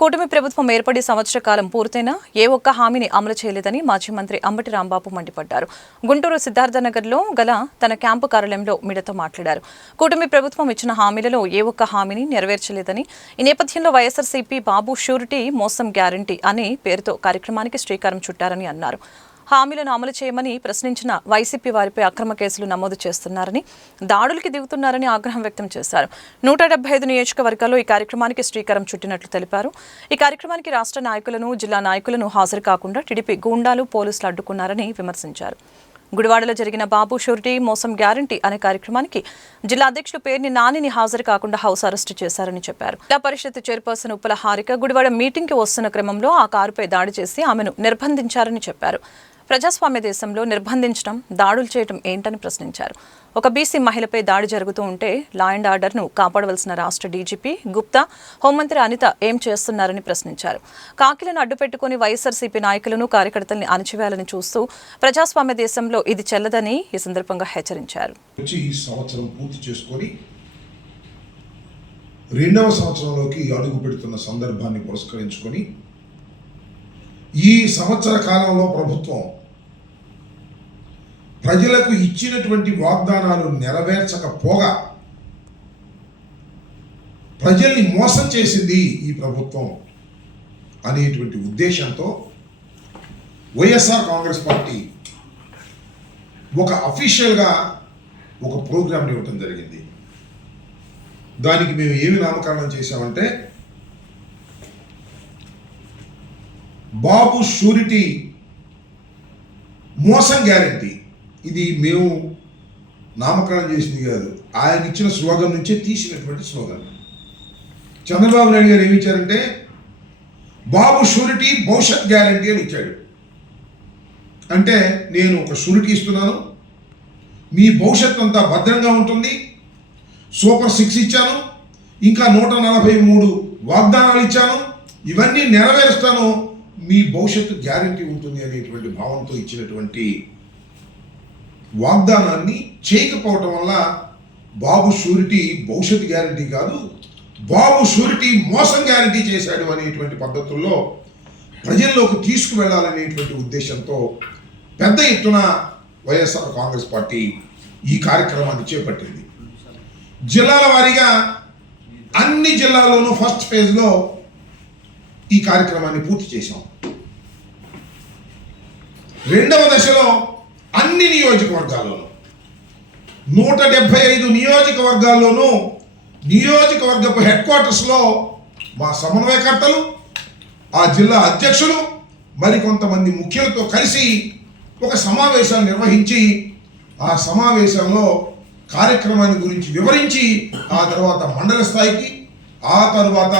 కూటమి ప్రభుత్వం ఏర్పడి సంవత్సర కాలం పూర్తయినా ఏ ఒక్క హామీని అమలు చేయలేదని మాజీ మంత్రి అంబటి రాంబాబు మండిపడ్డారు. గుంటూరు సిద్ధార్థనగర్లో గల తన క్యాంపు కార్యాలయంలో మీడియాతో మాట్లాడారు. కూటమి ప్రభుత్వం ఇచ్చిన హామీలలో ఏ ఒక్క హామీని నెరవేర్చలేదని, ఈ నేపథ్యంలో వైఎస్ఆర్సీపీ బాబు షూరిటీ మోసం గ్యారంటీ అనే పేరుతో కార్యక్రమానికి శ్రీకారం చుట్టారని అన్నారు. హామీలను అమలు చేయమని ప్రశ్నించిన వైసీపీ వారిపై అక్రమ కేసులు నమోదు చేస్తున్నారని, దాడులకి దిగుతున్నారని ఆగ్రహం వ్యక్తం చేశారు. 175 నియోజకవర్గాల్లో ఈ కార్యక్రమానికి శ్రీకారం చుట్టినట్లు తెలిపారు. ఈ కార్యక్రమానికి రాష్ట్ర నాయకులను, జిల్లా నాయకులను హాజరు కాకుండా టీడీపీ గూండాలు, పోలీసులు అడ్డుకున్నారని విమర్శించారు. గుడివాడలో జరిగిన బాబు షూరిటీ మోసం గ్యారంటీ అనే కార్యక్రమానికి జిల్లా అధ్యక్షులు పేర్ని నానిని హాజరు కాకుండా హౌస్ అరెస్టు చేశారని చెప్పారు. జిల్లా పరిషత్ చైర్పర్సన్ ఉప్పల హారిక గుడివాడ మీటింగ్కి వస్తున్న క్రమంలో ఆ కారుపై దాడి చేసి ఆమెను నిర్బంధించారని చెప్పారు. ప్రజాస్వామ్య దేశంలో నిర్బంధించడం, దాడులు చేయడం ఏంటని ప్రశ్నించారు. ఒక బీసీ మహిళపై దాడి జరుగుతూ ఉంటే లా అండ్ ఆర్డర్ను కాపాడవలసిన రాష్ట్ర డీజీపీ గుప్తా, హోంమంత్రి అనిత ఏం చేస్తున్నారని ప్రశ్నించారు. కాకిలను అడ్డుపెట్టుకుని వైఎస్ఆర్సీపీ నాయకులను, కార్యకర్తల్ని అణచివేయాలని చూస్తూ ప్రజాస్వామ్య దేశంలో ఇది చెల్లదని ఈ సందర్భంగా హెచ్చరించారు. రెండవ సంవత్సరంలోకి అడుగు పెడుతున్న సందర్భాన్ని పురస్కరించుకొని ఈ సంవత్సర కాలంలో ప్రభుత్వం ప్రజలకు ఇచ్చినటువంటి వాగ్దానాలు నెరవేర్చకపోగా ప్రజల్ని మోసం చేసింది ఈ ప్రభుత్వం అనేటువంటి ఉద్దేశంతో వైఎస్ఆర్ కాంగ్రెస్ పార్టీ ఒక అఫీషియల్గా ఒక ప్రోగ్రామ్ని ఇవ్వటం జరిగింది. దానికి మేము ఏమి నామకరణం చేశామంటే బాబు షూరిటీ మోసం గ్యారంటీ. ఇది మేము నామకరణం చేసింది కాదు, ఆయన ఇచ్చిన స్లోగన్ నుంచే తీసినటువంటి స్లోగన్. చంద్రబాబు నాయుడు గారు ఏమి ఇచ్చారంటే బాబు షూరిటీ భవిష్యత్ గ్యారంటీ అని ఇచ్చాడు. అంటే నేను ఒక షూరిటీ ఇస్తున్నాను, మీ భవిష్యత్ అంతా భద్రంగా ఉంటుంది, సూపర్ 6 ఇచ్చాను, ఇంకా 143 వాగ్దానాలు ఇచ్చాను, ఇవన్నీ నెరవేరుస్తాను, మీ భవిష్యత్తు గ్యారంటీ ఉంటుంది అనేటువంటి భావంతో ఇచ్చినటువంటి వాగ్దానాన్ని చేయకపోవటం వల్ల బాబు షూరిటీ భవిష్యత్ గ్యారంటీ కాదు, బాబు షూరిటీ మోసం గ్యారంటీ చేశాడు అనేటువంటి పద్ధతుల్లో ప్రజల్లోకి తీసుకువెళ్ళాలనేటువంటి ఉద్దేశంతో పెద్ద ఎత్తున వైఎస్ఆర్ కాంగ్రెస్ పార్టీ ఈ కార్యక్రమాన్ని చేపట్టింది. జిల్లాల వారీగా అన్ని జిల్లాల్లోనూ ఫస్ట్ ఫేజ్లో ఈ కార్యక్రమాన్ని పూర్తి చేశాం. రెండవ దశలో అన్ని నియోజకవర్గాల్లోనూ 175 నియోజకవర్గాల్లోనూ నియోజకవర్గపు హెడ్ క్వార్టర్స్లో మా సమన్వయకర్తలు, ఆ జిల్లా అధ్యక్షులు, మరికొంతమంది ముఖ్యులతో కలిసి ఒక సమావేశాన్ని నిర్వహించి ఆ సమావేశంలో కార్యక్రమాన్ని గురించి వివరించి ఆ తర్వాత మండల స్థాయికి, ఆ తర్వాత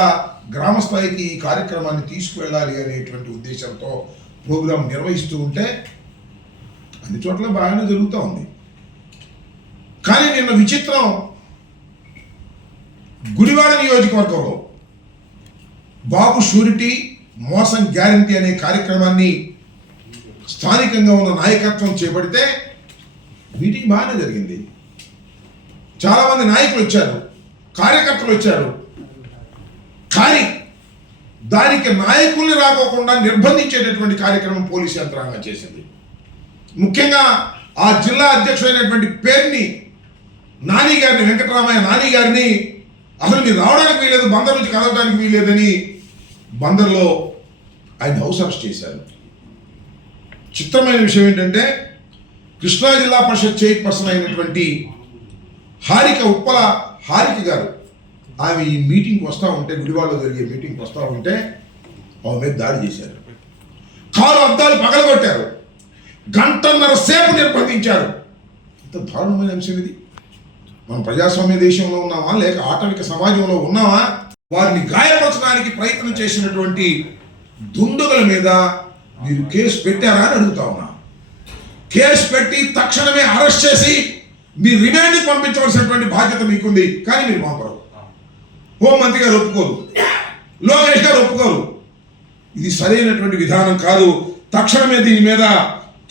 గ్రామ స్థాయికి ఈ కార్యక్రమాన్ని తీసుకువెళ్ళాలి అనేటువంటి ఉద్దేశంతో ప్రోగ్రాం నిర్వహిస్తూ ఉంటే అన్ని చోట్ల బాగానే జరుగుతూ ఉంది. కానీ నిన్న విచిత్రం, గుడివాడ నియోజకవర్గంలో బాబు షూరిటీ మోసం గ్యారంటీ అనే కార్యక్రమాన్ని స్థానికంగా ఉన్న నాయకత్వం చేపడితే మీటింగ్ బాగానే జరిగింది. చాలామంది నాయకులు వచ్చారు, కార్యకర్తలు వచ్చారు. కానీ దానికి నాయకుల్ని రాకోకుండా నిర్బంధించేటటువంటి కార్యక్రమం పోలీసు యంత్రాంగం చేసింది. ముఖ్యంగా ఆ జిల్లా అధ్యక్షుడైనటువంటి పేర్ని నాని గారిని, వెంకటరామయ్య నాని గారిని అసలు మీరు రావడానికి వీలేదు, బందర్ నుంచి కదలడానికి వీలేదని బందర్లో ఆయన హౌస్ అరెస్ట్ చేశారు. చిత్రమైన విషయం ఏంటంటే కృష్ణా జిల్లా పరిషత్ చైర్పర్సన్ అయినటువంటి ఉప్పల హారిక గారు, ఆమె ఈ మీటింగ్కి వస్తూ ఉంటే, గుడివాడలో జరిగే మీటింగ్కి వస్తూ ఉంటే ఆమె మీద దాడి చేశారు. కారు అద్దాలు పగలగొట్టారు, 1.5 సేపు నిర్బంధించారు. ఇంత దారుణమైన అంశం ఇది. మనం ప్రజాస్వామ్య దేశంలో ఉన్నామా లేక ఆటవిక సమాజంలో ఉన్నామా? వారిని గాయపరచడానికి ప్రయత్నం చేసినటువంటి దుండగుల మీద మీరు కేసు పెట్టారా అని అడుగుతా ఉన్నా. కేసు పెట్టి తక్షణమే అరెస్ట్ చేసి మీ రిమాండ్కి పంపించవలసినటువంటి బాధ్యత మీకుంది. కానీ మీరు పంపరు. హోంమంత్రి గారు ఒప్పుకోరు, లోకేష్ గారు ఒప్పుకోరు. ఇది సరైనటువంటి విధానం కాదు. తక్షణమే దీని మీద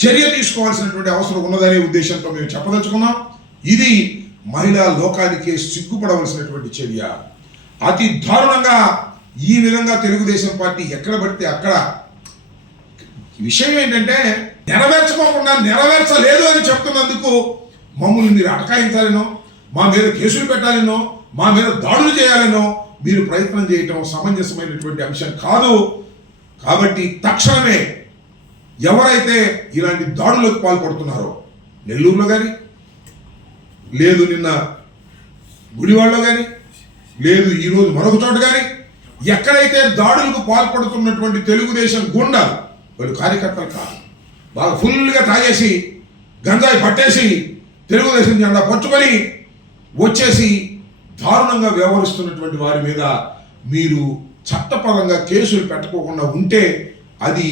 చర్య తీసుకోవాల్సినటువంటి అవసరం ఉన్నదనే ఉద్దేశంతో మేము చెప్పదలుచుకున్నాం. ఇది మహిళా లోకానికి సిగ్గుపడవలసినటువంటి చర్య. అతి దారుణంగా ఈ విధంగా తెలుగుదేశం పార్టీ ఎక్కడ పడితే అక్కడ విషయం ఏంటంటే నెరవేర్చుకోకుండా నెరవేర్చలేదు అని చెప్తున్నందుకు మమ్మల్ని మీరు అటకాయించాలనో మా మీద కేసులు పెట్టాలనో మా మీద దాడులు చేయాలనో మీరు ప్రయత్నం చేయటం సమంజసమైనటువంటి అంశం కాదు. కాబట్టి తక్షణమే ఎవరైతే ఇలాంటి దాడులకు పాల్పడుతున్నారో నెల్లూరులో కానీ లేదు నిన్న గుడివాడలో కానీ లేదు ఈరోజు మరొక చోట కానీ ఎక్కడైతే దాడులకు పాల్పడుతున్నటువంటి తెలుగుదేశం గుండాలు వాళ్ళు కార్యకర్తలు కాదు, బాగా ఫుల్గా తాగేసి గంజాయి పట్టేసి తెలుగుదేశం జెండా పట్టుకొని వచ్చేసి దారుణంగా వ్యవహరిస్తున్నటువంటి వారి మీద మీరు చట్టపరంగా కేసులు పెట్టకోకుండా ఉంటే అది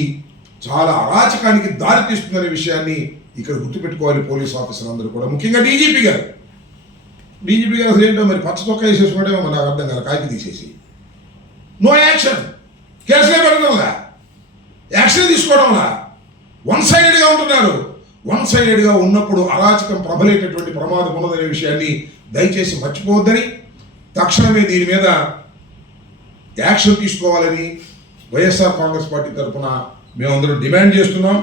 చాలా అరాచకానికి దారితీస్తుందనే విషయాన్ని ఇక్కడ గుర్తుపెట్టుకోవాలి పోలీస్ ఆఫీసర్ అందరూ కూడా, ముఖ్యంగా డీజీపీ గారు అసలు ఏంటో మరి పచ్చ చొక్కా వేసేసుకుంటేమో మరి నాకు అర్థం కాదు, కాకి తీసేసి నో యాక్షన్, కేసులే పెట్టడంలా, యాక్షన్ తీసుకోవడంలా, వన్ సైడెడ్గా ఉంటున్నారు. వన్ సైడెడ్గా ఉన్నప్పుడు అరాచకం ప్రబలేటటువంటి ప్రమాదం ఉన్నదనే విషయాన్ని దయచేసి మర్చిపోవద్దని, తక్షణమే దీని మీద యాక్షన్ తీసుకోవాలని వైఎస్ఆర్ కాంగ్రెస్ పార్టీ తరఫున మేమందరం డిమాండ్ చేస్తున్నాం.